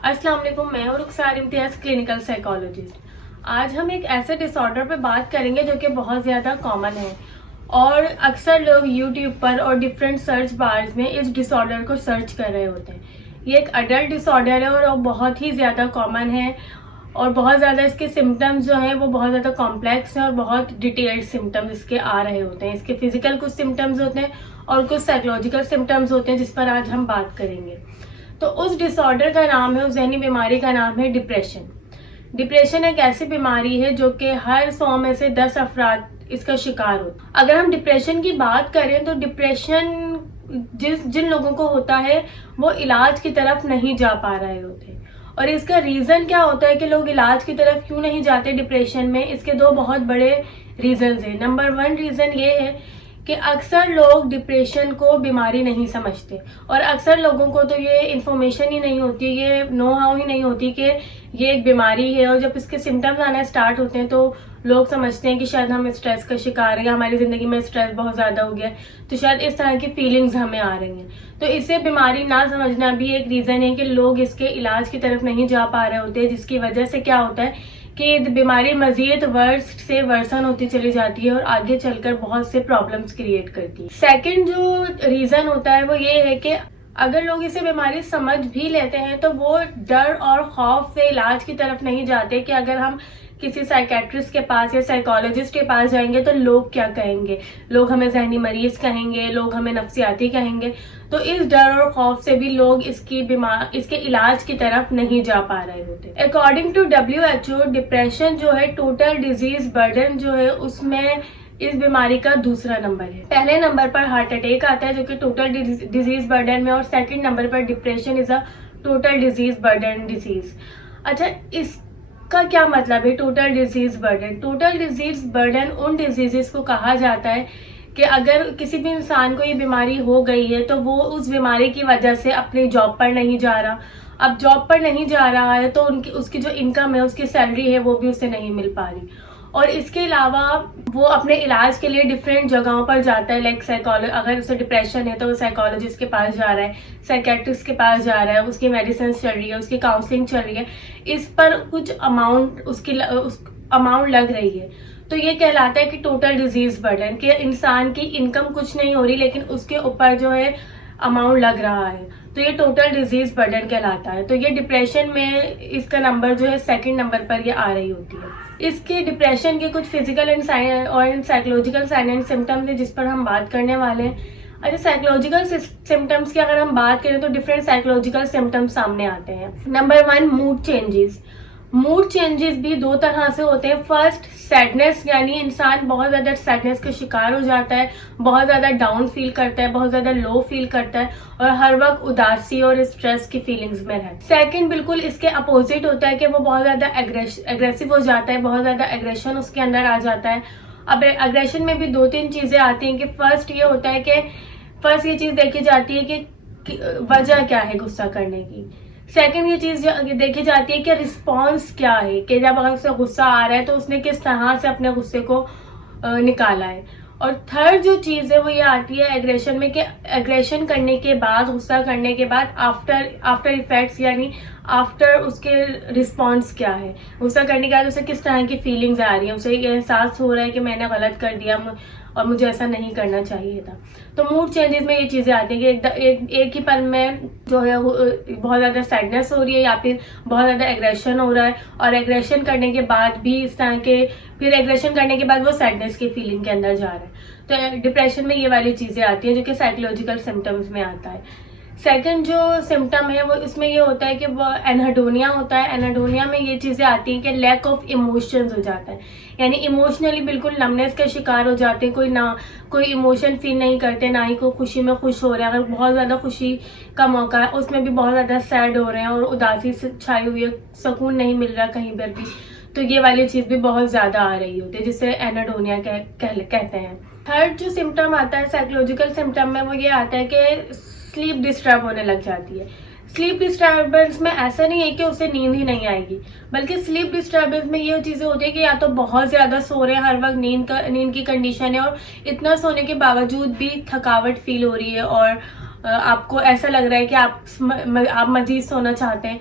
अस्सलाम वालेकुम, मैं हूं रुखसार इम्तियाज, क्लिनिकल साइकोलॉजिस्ट। आज हम एक ऐसे डिसऑर्डर पे बात करेंगे जो कि बहुत ज़्यादा कॉमन है और अक्सर लोग यूट्यूब पर और डिफरेंट सर्च बार्स में इस डिसऑर्डर को सर्च कर रहे होते हैं। ये एक अडल्ट डिसऑर्डर है और बहुत ही ज़्यादा कॉमन है और बहुत ज़्यादा इसके सिम्टम्स जो हैं वो बहुत ज़्यादा कॉम्प्लेक्स हैं और बहुत डिटेल्ड सिम्टम्स इसके आ रहे होते हैं। इसके फिजिकल कुछ सिम्टम्स होते हैं और कुछ साइकोलॉजिकल सिम्टम्स होते हैं जिस पर आज हम बात करेंगे। तो उस डिसऑर्डर का नाम है, उस जहनी बीमारी का नाम है डिप्रेशन। डिप्रेशन एक ऐसी बीमारी है जो कि हर 100 में से 10 अफराद इसका शिकार होते हैं। अगर हम डिप्रेशन की बात करें तो डिप्रेशन जिन लोगों को होता है वो इलाज की तरफ नहीं जा पा रहे होते। और इसका रीजन क्या होता है कि लोग इलाज की तरफ क्यों नहीं जाते डिप्रेशन में? इसके दो बहुत बड़े रीजन है। नंबर 1 रीजन ये है कि अक्सर लोग डिप्रेशन को बीमारी नहीं समझते और अक्सर लोगों को तो ये इन्फॉर्मेशन ही नहीं होती, ये नो हाउ ही नहीं होती कि ये एक बीमारी है। और जब इसके सिम्टम्स आना स्टार्ट होते हैं तो लोग समझते हैं कि शायद हम स्ट्रेस का शिकार हैं या हमारी ज़िंदगी में स्ट्रेस बहुत ज़्यादा हो गया, तो शायद इस तरह की फीलिंग्स हमें आ रही हैं। तो इसे बीमारी ना समझना भी एक रीज़न है कि लोग इसके इलाज की तरफ नहीं जा पा रहे होते, जिसकी वजह से क्या होता है कि बीमारी मजीद वर्स से वर्सन होती चली जाती है और आगे चलकर बहुत से प्रॉब्लम्स क्रिएट करती है। सेकंड जो रीजन होता है वो ये है कि अगर लोग इसे बीमारी समझ भी लेते हैं तो वो डर और खौफ से इलाज की तरफ नहीं जाते कि अगर हम किसी साइकेट्रिस्ट के पास या साइकोलॉजिस्ट के पास जाएंगे तो लोग क्या कहेंगे, लोग हमें जहनी मरीज कहेंगे, लोग हमें नफ्सियाती कहेंगे। तो इस डर और खौफ से भी लोग इसके इलाज की तरफ नहीं जा पा रहे होते। अकॉर्डिंग टू WHO डिप्रेशन जो है टोटल डिजीज बर्डन जो है उसमें इस बीमारी का दूसरा नंबर है। पहले नंबर पर हार्ट अटैक आता है जो कि टोटल डिजीज बर्डन में, और सेकंड नंबर पर depression is a total disease burden disease. अच्छा, इसका क्या मतलब है total disease burden? Total disease burden उन डिजीजेस को कहा जाता है कि अगर किसी भी इंसान को ये बीमारी हो गई है तो वो उस बीमारी की वजह से अपनी जॉब पर नहीं जा रहा। अब जॉब पर नहीं जा रहा है तो उसकी जो इनकम है, उसकी सैलरी है, वो भी उसे नहीं मिल पा रही। और इसके अलावा वो अपने इलाज के लिए डिफरेंट जगहों पर जाता है, लाइक अगर उसे डिप्रेशन है तो वो साइकोलॉजिस्ट के पास जा रहा है, साइकेट्रिस्ट के पास जा रहा है, उसकी मेडिसिन चल रही है, उसकी काउंसलिंग चल रही है, इस पर कुछ अमाउंट लग रही है। तो ये कहलाता है कि टोटल डिजीज बर्डन, कि इंसान की इनकम कुछ नहीं हो रही लेकिन उसके ऊपर जो है अमाउंट लग रहा है, तो ये टोटल डिजीज बर्डन कहलाता है। तो ये डिप्रेशन में इसका नंबर जो है सेकंड नंबर पर ये आ रही होती है। इसके डिप्रेशन के कुछ physical and psychological sign and symptoms है जिस पर हम बात करने वाले हैं। अच्छा, साइकोलॉजिकल सिम्टम्स की अगर हम बात करें तो डिफरेंट साइकोलॉजिकल सिम्टम्स सामने आते हैं। Number 1 mood changes. Mood changes भी दो तरह से होते हैं। फर्स्ट सैडनेस, यानी इंसान बहुत ज्यादा सैडनेस का शिकार हो जाता है, बहुत ज्यादा डाउन फील करता है, बहुत ज्यादा लो फील करता है और हर वक्त उदासी और स्ट्रेस की फीलिंग्स में रहता है। सेकंड बिल्कुल इसके अपोजिट होता है कि वो बहुत ज्यादा एग्रेसिव हो जाता है, बहुत ज्यादा एग्रेशन उसके अंदर आ जाता है। अब एग्रेशन में भी 2-3 चीजें आती हैं कि फर्स्ट ये होता है कि फर्स्ट ये चीज देखी जाती है कि वजह क्या है गुस्सा करने की। सेकंड ये चीज देखी जाती है कि रिस्पॉन्स क्या है, कि जब अगर उसे गुस्सा आ रहा है तो उसने किस तरह से अपने गुस्से को निकाला है। और थर्ड जो चीज है वो ये आती है एग्रेशन में, कि एग्रेशन करने के बाद, गुस्सा करने के बाद आफ्टर इफेक्ट्स, यानी आफ्टर उसके रिस्पॉन्स क्या है, गुस्सा करने के बाद उसे किस तरह की फीलिंग्स आ रही है, उसे ये एहसास हो रहा है कि मैंने गलत कर दिया और मुझे ऐसा नहीं करना चाहिए था। तो मूड चेंजेस में ये चीजें आती हैं कि एक ही पल में जो है वो बहुत ज्यादा सैडनेस हो रही है या फिर बहुत ज्यादा एग्रेशन हो रहा है, और एग्रेशन करने के बाद भी इस तरह के, फिर एग्रेशन करने के बाद वो सैडनेस की फीलिंग के अंदर जा रहा है। तो डिप्रेशन में ये वाली चीजें आती हैं जो कि साइकोलॉजिकल सिम्टम्स में आता है। सेकंड जो सिम्टम है वो इसमें ये होता है कि वो एनहेडोनिया होता है। एनहेडोनिया में ये चीजें आती हैं कि लैक ऑफ इमोशंस हो जाता है, यानी इमोशनली बिल्कुल नमनेस का शिकार हो जाते हैं, कोई इमोशन फील नहीं करते, ना ही कोई खुशी में खुश हो रहे हैं। अगर बहुत ज्यादा खुशी का मौका है उसमें भी बहुत ज्यादा सैड हो रहे हैं और उदासी से छाई हुई है, सुकून नहीं मिल रहा कहीं पर भी। तो ये वाली चीज भी बहुत ज्यादा आ रही होती है जिसे एनहेडोनिया कहते हैं। थर्ड जो सिम्टम आता है साइकोलॉजिकल सिम्टम में वो ये आता है कि स्लीप डिस्टर्ब होने लग जाती है। स्लीप डिस्टर्बेंस में ऐसा नहीं है कि उसे नींद ही नहीं आएगी, बल्कि स्लीप डिस्टर्बेंस में ये चीजें होती है कि या तो बहुत ज्यादा सो रहे हैं, हर वक्त नींद की कंडीशन है और इतना सोने के बावजूद भी थकावट फील हो रही है और आपको ऐसा लग रहा है कि आप मजीद सोना चाहते हैं।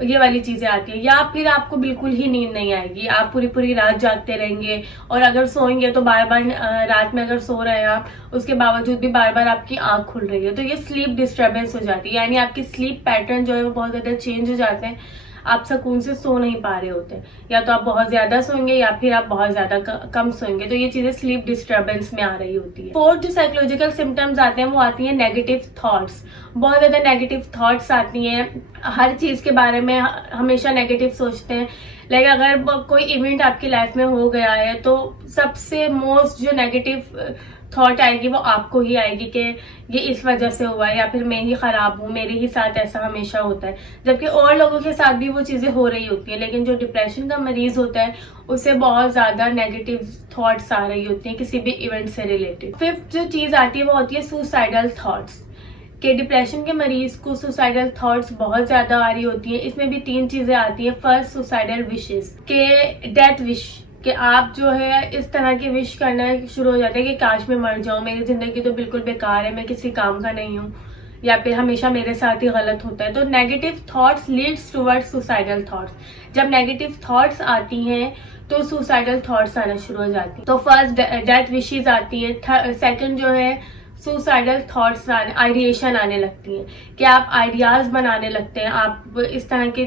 ये वाली चीजें आती है। या फिर आपको बिल्कुल ही नींद नहीं आएगी, आप पूरी पूरी रात जागते रहेंगे, और अगर सोएंगे तो बार बार रात में अगर सो रहे हैं आप, उसके बावजूद भी बार बार आपकी आंख खुल रही है, तो ये स्लीप डिस्टर्बेंस हो जाती है। यानी आपकी स्लीप पैटर्न जो है वो बहुत ज्यादा चेंज हो जाते हैं, आप सुकून से सो नहीं पा रहे होते, या तो आप बहुत ज्यादा सोएंगे या फिर आप बहुत ज्यादा कम सोएंगे, तो ये चीजें स्लीप डिस्टर्बेंस में आ रही होती है। फोर्थ जो साइकोलॉजिकल सिम्टम्स आते हैं वो आती है नेगेटिव थॉट्स। बहुत ज्यादा नेगेटिव थॉट्स आती हैं, हर चीज के बारे में हमेशा नेगेटिव सोचते हैं। लाइक अगर कोई इवेंट आपकी लाइफ में हो गया है तो सबसे मोस्ट जो नेगेटिव थॉट आएगी वो आपको ही आएगी कि ये इस वजह से हुआ है, या फिर मैं ही खराब हूँ, मेरे ही साथ ऐसा हमेशा होता है, जबकि और लोगों के साथ भी वो चीजें हो रही होती है। लेकिन जो डिप्रेशन का मरीज होता है उसे बहुत ज्यादा नेगेटिव थॉट्स आ रही होती हैं किसी भी इवेंट से रिलेटेड। फिफ्थ जो चीज आती है वो होती है सुसाइडल थॉट्स, कि डिप्रेशन के मरीज को सुसाइडल थॉट्स बहुत ज्यादा आ रही होती है। इसमें भी 3 चीजें आती है। फर्स्ट, सुसाइडल विशेस, के डेथ विश, कि आप जो है इस तरह की विश करना शुरू हो जाते हैं कि काश मैं मर जाऊं, मेरी जिंदगी तो बिल्कुल बेकार है, मैं किसी काम का नहीं हूँ, या फिर हमेशा मेरे साथ ही गलत होता है। तो negative thoughts leads towards suicidal thoughts. जब नेगेटिव थॉट्स आती हैं तो सुसाइडल थॉट्स आना शुरू हो जाती हैं। तो फर्स्ट डेथ विशेस आती है। सेकंड जो है सुसाइडल थॉट्स आइडिएशन आने लगती हैं, कि आप आइडियाज बनाने लगते हैं। आप इस तरह के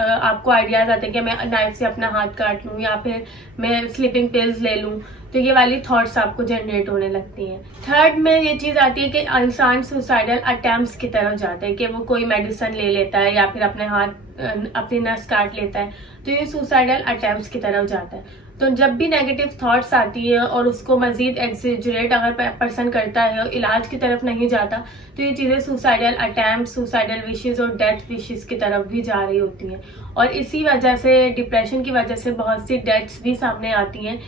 आपको आइडियाज आते हैं कि मैं नाइफ से अपना हाथ काट लूं, या फिर मैं स्लीपिंग पिल्स ले लूं, तो ये वाली थॉट्स आपको जनरेट होने लगती हैं। थर्ड में ये चीज आती है कि इंसान सुसाइडल अटेम्प्ट्स की तरफ जाता है, कि वो कोई मेडिसिन ले लेता है या फिर अपनी नस काट लेता है, तो ये सुसाइडल अटेम्प्ट्स की तरफ जाता है। तो जब भी नेगेटिव थॉट्स आती है और उसको मजीद एक्सेजरेट अगर पर्सन करता है और इलाज की तरफ नहीं जाता, तो ये चीज़ें सुसाइडल अटेम्प्ट, सुसाइडल विशेस और डेथ विशेस की तरफ भी जा रही होती हैं। और इसी वजह से, डिप्रेशन की वजह से बहुत सी डेथ्स भी सामने आती हैं,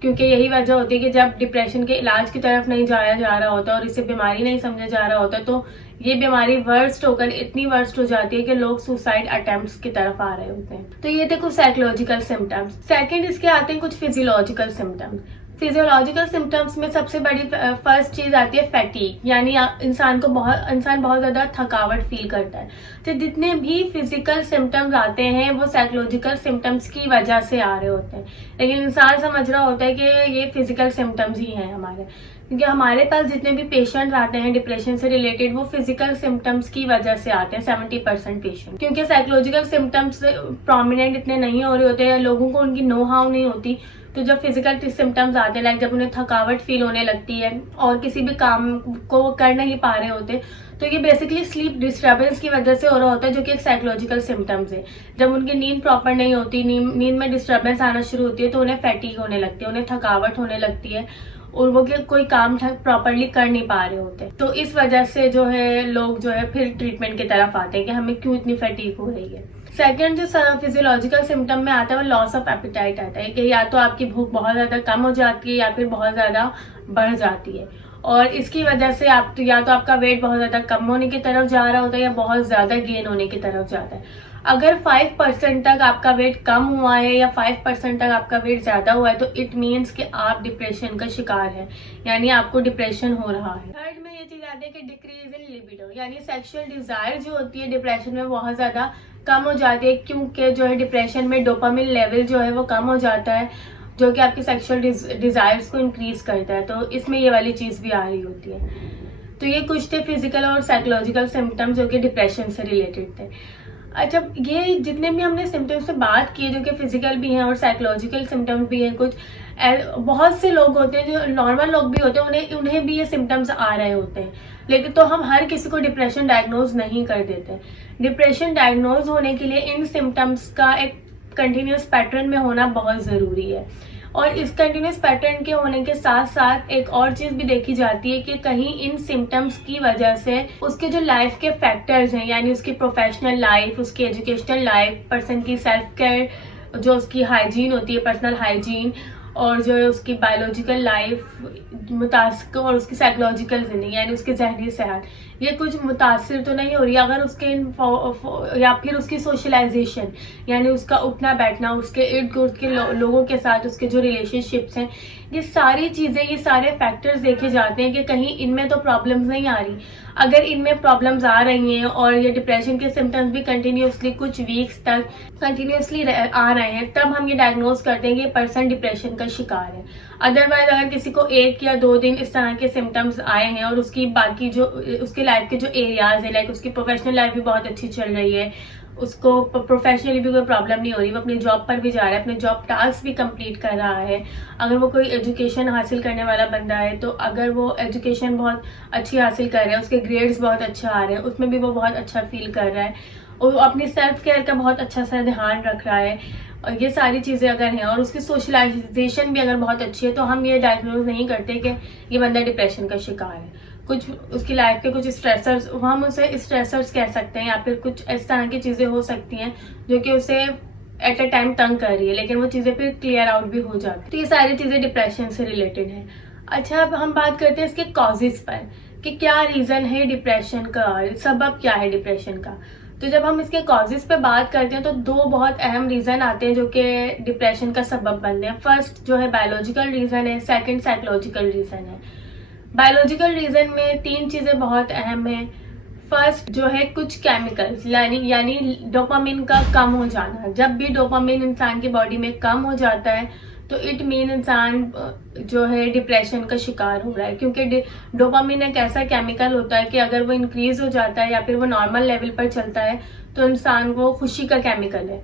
क्योंकि यही वजह होती है कि जब डिप्रेशन के इलाज की तरफ नहीं जाया जा रहा होता और इसे बीमारी नहीं समझा जा रहा होता, तो ये बीमारी वर्स्ट होकर इतनी वर्स्ट हो जाती है कि लोग सुसाइड अटेम्प्ट्स की तरफ आ रहे होते हैं। तो ये थे कुछ साइकोलॉजिकल सिम्टम्स। सेकंड इसके आते हैं कुछ फिजियोलॉजिकल सिम्टम्स। फिजियोलॉजिकल सिम्टम्स में सबसे बड़ी फर्स्ट चीज आती है फैटीग, यानी इंसान बहुत ज्यादा थकावट फील करता है। तो जितने भी फिजिकल सिम्टम्स आते हैं वो साइकोलॉजिकल सिम्टम्स की वजह से आ रहे होते हैं, लेकिन इंसान समझ रहा होता है कि ये फिजिकल सिम्टम्स ही हैं हमारे, क्योंकि हमारे पास जितने भी पेशेंट आते हैं डिप्रेशन से रिलेटेड वो फिजिकल सिम्टम्स की वजह से आते हैं 70% पेशेंट, क्योंकि साइकोलॉजिकल सिम्टम्स प्रोमिनेंट इतने नहीं हो रहे होते हैं, लोगों को उनकी नो हाउ नहीं होती। तो जब फिजिकल सिम्टम्स आते हैं, लाइक जब उन्हें थकावट फील होने लगती है और किसी भी काम को वो कर नहीं पा रहे होते, तो ये बेसिकली स्लीप डिस्टर्बेंस की वजह से हो रहा होता है, जो कि एक साइकोलॉजिकल सिम्टम्स है। जब उनकी नींद प्रॉपर नहीं होती, नींद में डिस्टर्बेंस आना शुरू होती है, तो उन्हें फैटीग होने लगती है, उन्हें थकावट होने लगती है और वो कोई काम प्रॉपरली कर नहीं पा रहे होते। तो इस वजह से जो है लोग जो है फिर ट्रीटमेंट की तरफ आते हैं कि हमें क्यों इतनी फैटीग हो रही है। सेकेंड जो फिजियोलॉजिकल सिम्टम में आता है वो लॉस ऑफ एपिटाइट आता है, कि या तो आपकी भूख बहुत ज्यादा कम हो जाती है या फिर बहुत ज्यादा बढ़ जाती है, और इसकी वजह से आप या तो आपका वेट बहुत ज्यादा कम होने की तरफ जा रहा होता है या बहुत ज्यादा गेन होने की तरफ जाता है। अगर 5% तक आपका वेट कम हुआ है या 5% तक आपका वेट ज्यादा हुआ है, तो इट मीन्स कि आप डिप्रेशन का शिकार है, यानी आपको डिप्रेशन हो रहा है। थर्ड में ये चीज आती है कि डिक्रीज इन लिबिडो, यानी सेक्सुअल डिजायर जो होती है डिप्रेशन में बहुत ज्यादा कम हो जाती है, क्योंकि जो है डिप्रेशन में डोपामिन लेवल जो है वो कम हो जाता है, जो कि आपकी सेक्सुअल डिजायर्स को इंक्रीज करता है। तो इसमें ये वाली चीज भी आ रही होती है। तो ये कुछ थे फिजिकल और साइकोलॉजिकल सिम्टम्स जो कि डिप्रेशन से रिलेटेड थे। अच्छा, ये जितने भी हमने सिम्टम्स से बात की जो कि फिजिकल भी हैं और साइकोलॉजिकल सिम्टम्स भी हैं, कुछ बहुत से लोग होते हैं जो नॉर्मल लोग भी होते हैं, उन्हें भी ये सिम्टम्स आ रहे होते हैं, लेकिन तो हम हर किसी को डिप्रेशन डायग्नोज नहीं कर देते। डिप्रेशन डायग्नोज होने के लिए इन सिम्टम्स का एक कंटिन्यूस पैटर्न में होना बहुत ज़रूरी है, और इस कंटिन्यूस पैटर्न के होने के साथ साथ एक और चीज भी देखी जाती है कि कहीं इन सिम्टम्स की वजह से उसके जो लाइफ के फैक्टर्स हैं, यानी उसकी प्रोफेशनल लाइफ, उसकी एजुकेशनल लाइफ, पर्सन की सेल्फ केयर, जो उसकी हाइजीन होती है, पर्सनल हाइजीन, और जो है उसकी बायोलॉजिकल लाइफ मुतासिर, और उसकी साइकोलॉजिकल जिंदगी यानी उसकी जहनी सेहत, ये कुछ मुतासिर तो नहीं हो रही अगर उसके या फिर उसकी सोशलाइजेशन, यानी उसका उठना बैठना, उसके इर्द गिर्द के लोगों के साथ उसके जो रिलेशनशिप्स हैं, ये सारी चीज़ें, ये सारे फैक्टर्स देखे जाते हैं कि कहीं इनमें तो प्रॉब्लम्स नहीं आ रही। अगर इनमें प्रॉब्लम्स आ रही हैं और ये डिप्रेशन के सिम्टम्स भी कंटिन्यूसली कुछ वीक्स तक कंटिन्यूसली आ रहे हैं, तब हम ये डायग्नोज करते हैं कि पर्सन डिप्रेशन का शिकार है। अदरवाइज अगर किसी को 1 या 2 दिन इस तरह के सिम्टम्स आए हैं और उसकी बाकी जो उसके लाइफ के जो एरियाज है, लाइक उसकी प्रोफेशनल लाइफ भी बहुत अच्छी चल रही है, उसको प्रोफेशनली भी कोई प्रॉब्लम नहीं हो रही, वो अपनी जॉब पर भी जा रहा है, अपने जॉब टास्क भी कंप्लीट कर रहा है, अगर वो कोई एजुकेशन हासिल करने वाला बंदा है तो अगर वो एजुकेशन बहुत अच्छी हासिल कर रहा है, उसके ग्रेड्स बहुत अच्छा आ रहे हैं, उसमें भी वो बहुत अच्छा फील कर रहा है, और वो अपनी सेल्फ केयर का बहुत अच्छा सा ध्यान रख रहा है, और ये सारी चीज़ें अगर हैं और उसकी सोशलाइजेशन भी अगर बहुत अच्छी है, तो हम ये डायग्नोज नहीं करते कि ये बंदा डिप्रेशन का शिकार है। कुछ उसकी लाइफ के कुछ स्ट्रेसर्स, हम उसे स्ट्रेसर्स कह सकते हैं, या फिर कुछ इस तरह की चीज़ें हो सकती हैं जो कि उसे एट अ टाइम तंग कर रही है, लेकिन वो चीज़ें फिर क्लियर आउट भी हो जाती है। तो ये सारी चीज़ें डिप्रेशन से रिलेटेड हैं। अच्छा, अब हम बात करते हैं इसके कॉजेज़ पर कि क्या रीज़न है डिप्रेशन का, सबब क्या है डिप्रेशन का। तो जब हम इसके कॉजेज़ पे बात करते हैं तो 2 बहुत अहम रीज़न आते हैं जो कि डिप्रेशन का सबब बनते हैं। फर्स्ट जो है बायोलॉजिकल रीज़न है, सेकंड साइकोलॉजिकल रीज़न है। बायोलॉजिकल रीज़न में 3 चीज़ें बहुत अहम हैं। फर्स्ट जो है कुछ केमिकल्स, यानी डोपामिन का कम हो जाना। जब भी डोपामिन इंसान की बॉडी में कम हो जाता है तो इट मीन इंसान जो है डिप्रेशन का शिकार हो रहा है, क्योंकि डोपामिन एक ऐसा केमिकल होता है कि अगर वो इंक्रीज हो जाता है या फिर वो नॉर्मल लेवल पर चलता है तो इंसान को खुशी का केमिकल है।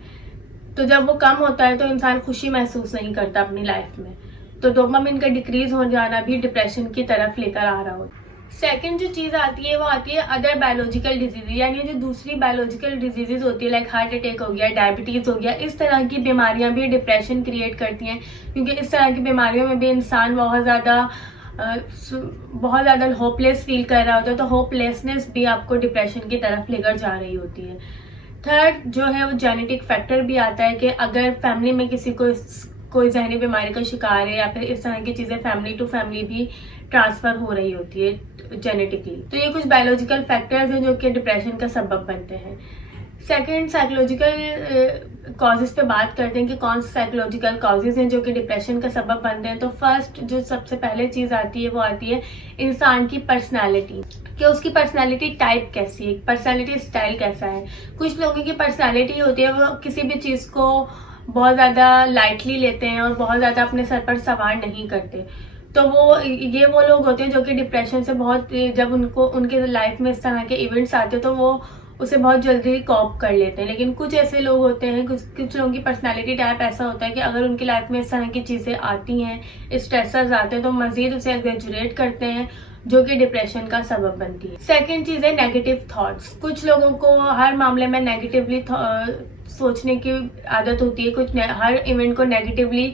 तो जब वो कम होता है तो इंसान खुशी महसूस नहीं करता अपनी लाइफ में, तो डोपामिन का डिक्रीज हो जाना भी डिप्रेशन की तरफ लेकर आ रहा होता है। सेकंड जो चीज़ आती है वो आती है अदर बायोलॉजिकल डिजीज, यानी जो दूसरी बायोलॉजिकल डिजीजेज होती है, लाइक हार्ट अटैक हो गया, डायबिटीज़ हो गया, इस तरह की बीमारियां भी डिप्रेशन क्रिएट करती हैं, क्योंकि इस तरह की बीमारियों में भी इंसान बहुत ज़्यादा होपलेस फील कर रहा होता है, तो होपलेसनेस भी आपको डिप्रेशन की तरफ लेकर जा रही होती है। थर्ड जो है वो जेनेटिक फैक्टर भी आता है कि अगर फैमिली में किसी को कोई जहनी बीमारी का शिकार है या फिर इस तरह की चीज़ें फैमिली टू फैमिली भी ट्रांसफ़र हो रही होती है जेनेटिकली। तो ये कुछ बायोलॉजिकल फैक्टर्स हैं जो कि डिप्रेशन का सबब बनते हैं। सेकंड साइकोलॉजिकल कॉजेज़ पे बात करते हैं कि कौन से साइकोलॉजिकल कॉजेज़ हैं जो कि डिप्रेशन का सबब बनते हैं। तो फर्स्ट जो सबसे पहले चीज़ आती है वो आती है इंसान की पर्सनैलिटी, कि उसकी पर्सनैलिटी टाइप कैसी है, पर्सनैलिटी स्टाइल कैसा है। कुछ लोगों की पर्सनैलिटी होती है वो किसी भी चीज़ को बहुत ज़्यादा लाइटली लेते हैं और बहुत ज़्यादा अपने सर पर सवार नहीं करते, तो वो लोग होते हैं जो कि डिप्रेशन से बहुत, जब उनके लाइफ में इस तरह के इवेंट्स आते हैं तो वो उसे बहुत जल्दी कॉप कर लेते हैं। लेकिन कुछ ऐसे लोग होते हैं, कुछ लोगों की पर्सनालिटी टाइप ऐसा होता है कि अगर उनकी लाइफ में इस तरह की चीज़ें आती हैं, स्ट्रेसर्स आते हैं, तो मज़ीद उसे एग्जैजुरेट करते हैं, जो कि डिप्रेशन का सबब बनती है। सेकंड चीज़ है नेगेटिव थॉट्स। कुछ लोगों को हर मामले में नेगेटिवली सोचने की आदत होती है, कुछ हर इवेंट को नेगेटिवली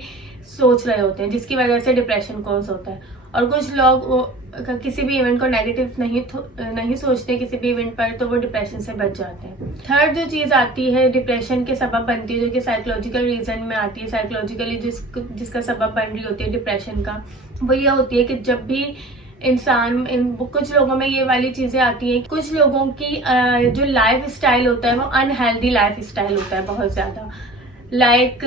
सोच रहे होते हैं, जिसकी वजह से डिप्रेशन कॉज होता है। और कुछ लोग किसी भी इवेंट को नेगेटिव नहीं सोचते किसी भी इवेंट पर, तो वो डिप्रेशन से बच जाते हैं। थर्ड जो चीज़ आती है डिप्रेशन के सबब बनती है, जो कि साइकोलॉजिकल रीजन में आती है, साइकोलॉजिकली जिसका सबब बन रही होती है डिप्रेशन का, वो ये होती है कि जब भी कुछ लोगों में ये वाली चीज़ें आती हैं, कुछ लोगों की जो लाइफ स्टाइल होता है वो अनहेल्दी लाइफ स्टाइल होता है बहुत ज़्यादा, लाइक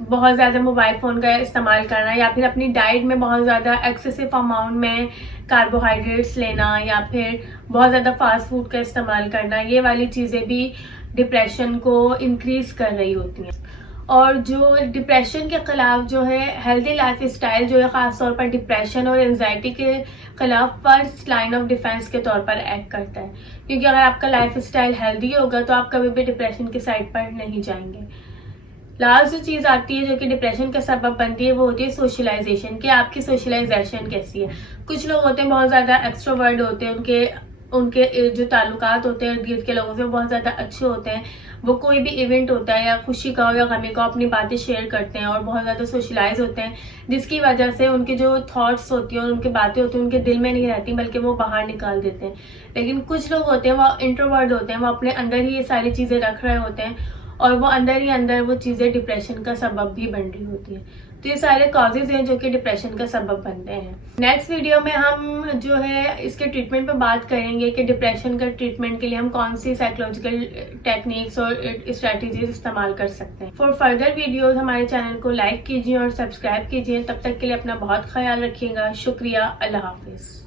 बहुत ज़्यादा मोबाइल फ़ोन का इस्तेमाल करना, या फिर अपनी डाइट में बहुत ज़्यादा एक्सेसिव अमाउंट में कार्बोहाइड्रेट्स लेना, या फिर बहुत ज़्यादा फास्ट फूड का इस्तेमाल करना। ये वाली चीज़ें भी डिप्रेशन को इंक्रीज़ कर रही होती हैं। और जो डिप्रेशन के ख़िलाफ़ जो है हेल्दी लाइफ स्टाइल जो है, ख़ास तौर पर डिप्रेशन और एंजाइटी के ख़िलाफ़ फर्स्ट लाइन ऑफ डिफेंस के तौर पर एक्ट करता है, क्योंकि अगर आपका लाइफ स्टाइल हेल्दी होगा तो आप कभी भी डिप्रेशन की साइड पर नहीं जाएंगे। लास्ट जो चीज़ आती है जो कि डिप्रेशन का सबब बनती है वो होती है सोशलाइजेशन, कि आपकी सोशलाइजेशन कैसी है। कुछ लोग होते हैं बहुत ज़्यादा एक्सट्रोवर्ट होते हैं, उनके जो ताल्लुकात होते हैं इर्द गिर्द के लोगों से बहुत ज़्यादा अच्छे होते हैं, वो कोई भी इवेंट होता है या खुशी का हो या गमी का अपनी बातें शेयर करते हैं और बहुत ज़्यादा सोशलाइज होते हैं, जिसकी वजह से उनके जो थॉट्स होती हैं और उनकी बातें होती हैं उनके दिल में नहीं रहती बल्कि वो बाहर निकाल देते हैं। लेकिन कुछ लोग होते हैं वो इंट्रोवर्ट होते हैं, वो अपने अंदर ही ये सारी चीज़ें रख रहे होते हैं और वो अंदर ही अंदर वो चीज़ें डिप्रेशन का सबब भी बन रही होती हैं। तो ये सारे कॉजेज हैं जो कि डिप्रेशन का सबब बनते हैं। नेक्स्ट वीडियो में हम जो है इसके ट्रीटमेंट पे बात करेंगे कि डिप्रेशन का ट्रीटमेंट के लिए हम कौन सी साइकोलॉजिकल टेक्निक्स और स्ट्रेटजीज इस्तेमाल कर सकते हैं। फॉर फर्दर वीडियोस हमारे चैनल को लाइक कीजिए और सब्सक्राइब कीजिए। तब तक के लिए अपना बहुत ख्याल रखिएगा। शुक्रिया। अल्लाह हाफिज।